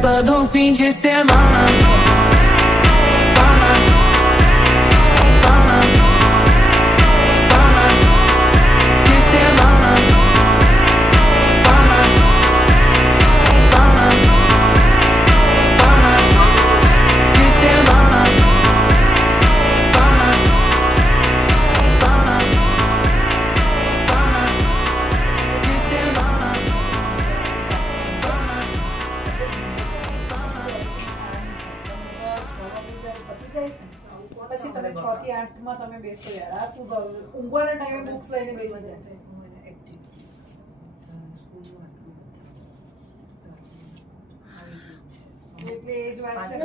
festa do fim de semana. પછી તમે 6 થી 8 માં તમે બેસો યાર આ શું ઊંઘવાના ટાઈમે બુક્સ લઈને બેસી જાય એટલે એ જ વાત છે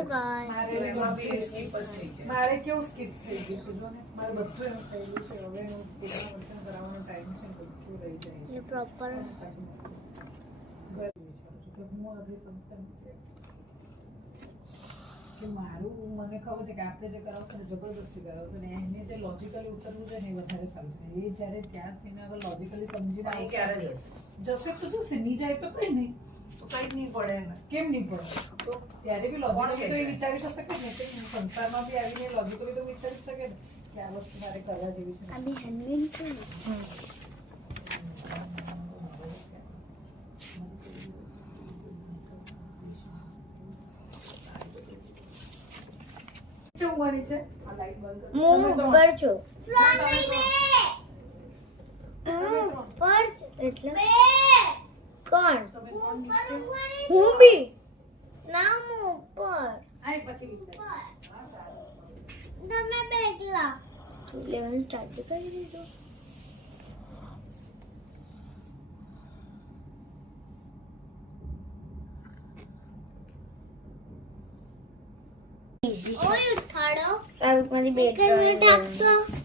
મારે કેવું સ્કીપ થઈ ગયું છે મારે બધું એમ થઈ ગયું છે હવે હું પેલા વર્તન કરાવવાનો ટાઈમ છે બધું રહી જાય છે પ્રોપર હું આજે સંસ્થા કે મારું મને ખબર છે કે આપણે જે કરાવશું ને જબરદસ્તી કરાવશું ને એને જે લોજિકલી ઉતરવું છે ને એ વધારે સારું છે એ જ્યારે ત્યાં થઈને આગળ લોજિકલી સમજીને આવી ક્યારે જશે તો જશે નહીં જાય તો કંઈ નહીં તો કંઈ નહીં પડે ને કેમ નહીં પડે તો ત્યારે બી લોજિકલી તો એ વિચારી તો શકે ને કે સંસારમાં બી આવીને લોજિકલી તો વિચારી શકે ને કે આ વસ્તુ મારે કરવા જેવી છે આ બી હેન્ડમેડ છે ને ઊંઘવાની છે આ લાઈટ બંધ કર હું ઉપર છું ઉપર એટલે કોણ હું બી ના હું ઉપર આય પછી વિચાર તમે બેગલા તું લેવલ સ્ટાર્ટ કરી દીધો ઓય ઉઠાડો આવી મારી બેડ